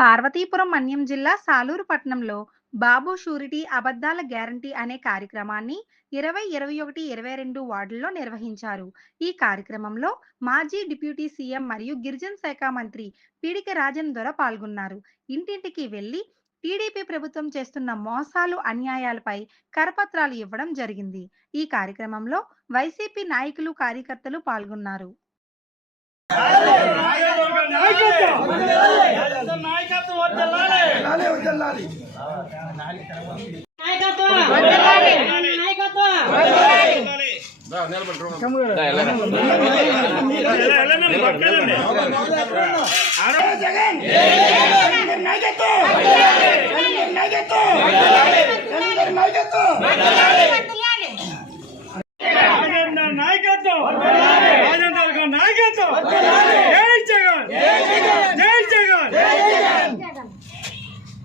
పార్వతీపురం మన్యం జిల్లా సాలూరు పట్టణంలో బాబు షూరిటీ అబద్ధాల గ్యారంటీ అనే కార్యక్రమాన్ని ఇరవై ఇరవై ఒకటి ఇరవై రెండు వార్డుల్లో నిర్వహించారు. ఈ కార్యక్రమంలో మాజీ డిప్యూటీ సీఎం మరియు గిరిజన శాఖ మంత్రి పీడిక రాజన్ దొర పాల్గొన్నారు. ఇంటింటికి వెళ్ళి టీడీపీ ప్రభుత్వం చేస్తున్న మోసాలు అన్యాయాలపై కరపత్రాలు ఇవ్వడం జరిగింది. ఈ కార్యక్రమంలో వైసీపీ నాయకులు కార్యకర్తలు పాల్గొన్నారు. నాయకత్వం వర్ధిల్లాలి. నాయకత్వం నాయకత్వం వెళ్ళండి, పట్టుకెళ్ళండి. రాజేంద్ర నాయకత్వం రాజేంద్ర గారి నాయకత్వం జై జగన్ జై జగన్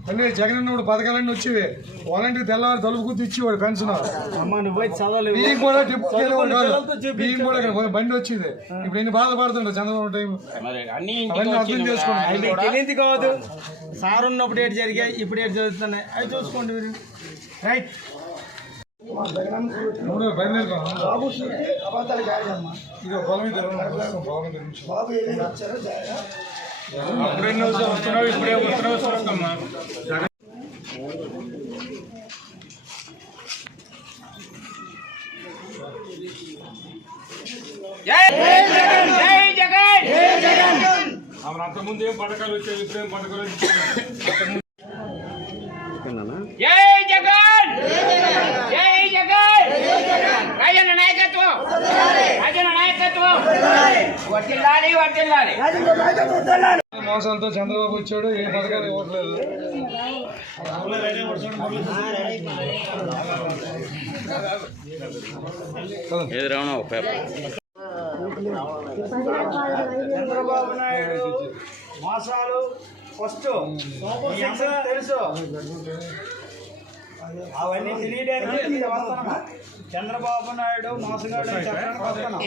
అన్నీ జగన్ అన్నప్పుడు పథకాలన్నీ వచ్చేవి. వాలంటీర్ తెల్లవారు తలుపు గుర్తు ఇచ్చేవాడు పెన్షన్ అమ్మ నువ్వు చదవలేవు. బియ్యం కూడా టిప్పు వెళ్ళేవాడు కాదు. బియ్యం కూడా ఇక్కడ బండి వచ్చేది. ఇప్పుడు ఎన్ని బాధపడుతుండే చంద్రబాబు టైం? అవన్నీ అర్థం చేసుకోండి. కాదు. సార్ ఉన్నప్పుడు ఏడు జరిగాయి ఇప్పుడు ఏడు జరుగుతున్నాయి. అవి చూసుకోండి మీరు. రైట్. పొలం మీద వచ్చావు వస్తున్నావు ఇప్పుడే వస్తున్నావు చూస్తామ్మా ఆమె అంతకుముందు ఏం పథకాలు వచ్చాయి ఇప్పుడేం పథకాలు వచ్చాయి జై జగన్ జై జగన్ రాజన్న నాయకత్వం రాజన్న మోసాలతో చంద్రబాబు వచ్చాడు ఏ పథకాలు ఇవ్వట్లేదు. చంద్రబాబు నాయుడు మోసాలు ఫస్ట్. తెలుసు. అవన్నీ తెలియడానికి వస్తున్నామా? చంద్రబాబు నాయుడు మోసగాడు అని చెప్పడానికి వస్తున్నాం.